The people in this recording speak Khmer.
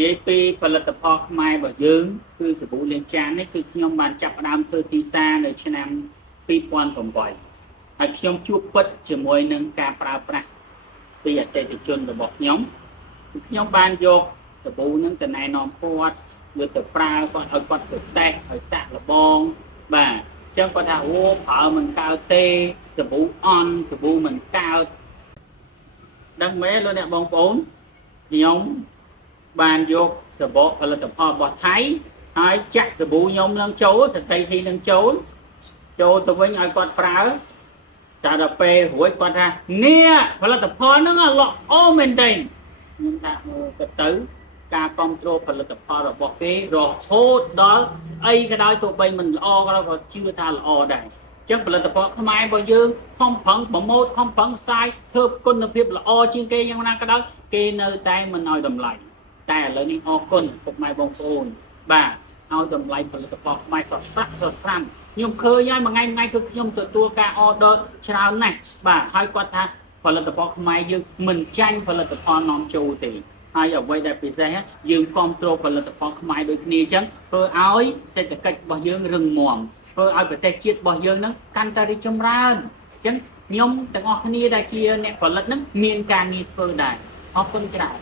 យាយពីផលិតផលខ្មែររបស់យើងគឺសាប៊ូលាងចាននេះគឺខ្ញុំបានចាប់ផ្ដើមធ្វើទីផ្សារនៅឆ្នាំ2008ហើយខ្ញុំជួបពិតជាមួយនឹងការប្រើប្រាស់ពីអតិថិជនរបស់ខ្ញុំគឺខ្ញុំបានយកសាប៊ូនឹងទៅណែនាំគាត់យកទៅប្រើគាត់ឲ្យគាត់ទៅតេស្តឲ្យសាក់លបងបាទអញ្ចឹងគាត់ថាអូប្រើមិនកើតទេសាប៊ូអន់សាប៊ូមិនកើតដឹងមែនលោកអ្នកបងប្អូនខ្ញុំបានយកសាប៊ូផលិតផលរបស់ថៃហើយចាក់សាប៊ូខ្ញុំនឹងចូលសតិធីនឹងចូលទៅវិញឲ្យគាត់ប្រើតែដល់ពេលរួចគាត់ថានេះផលិតផលហ្នឹងល្អមែនទេខ្ញុំថាទៅការគ្រប់គ្រងផលិតផលរបស់គេរហូតដល់អីក៏ដោយទោះបីមិនល្អក៏ជឿថាល្អដែរអញ្ចឹងផលិតផលខ្មែររបស់យើងខំប្រឹងប្រម៉ូទខំប្រឹងផ្សាយធ្វើគុណភាពល្អជាងគេយ៉ាងណាក៏ដោយគេនៅតែមិនឲ្យតម្លៃតែឥឡូវនេះអរគុណពុកម៉ែបងប្អូនបាទឲ្យតម្លៃផលិតផលខ្មែរស្រស់ស្រាក់ស្រស់ស្រាំខ្ញុំឃើញហើយមួយថ្ងៃគឺខ្ញុំទទួលការ order ច្រើនណាស់បាទហើយគាត់ថាផលិតផលខ្មែរយើងមិនចាញ់ផលិតផលនាំចូលទេហើយអ្វីដែលពិសេសយើងគ្រប់គ្រងផលិតផលខ្មែរដូចគ្នាអញ្ចឹងធ្វើឲ្យសេដ្ឋកិច្ចរបស់យើងរឹងមាំធ្វើឲ្យប្រទេសជាតិរបស់យើងហ្នឹងកាន់តែរីកចម្រើនអញ្ចឹងខ្ញុំទាំងអស់គ្នាដែលជាអ្នកផលិតហ្នឹងមានការងារធ្វើដែរអរគុណច្រើន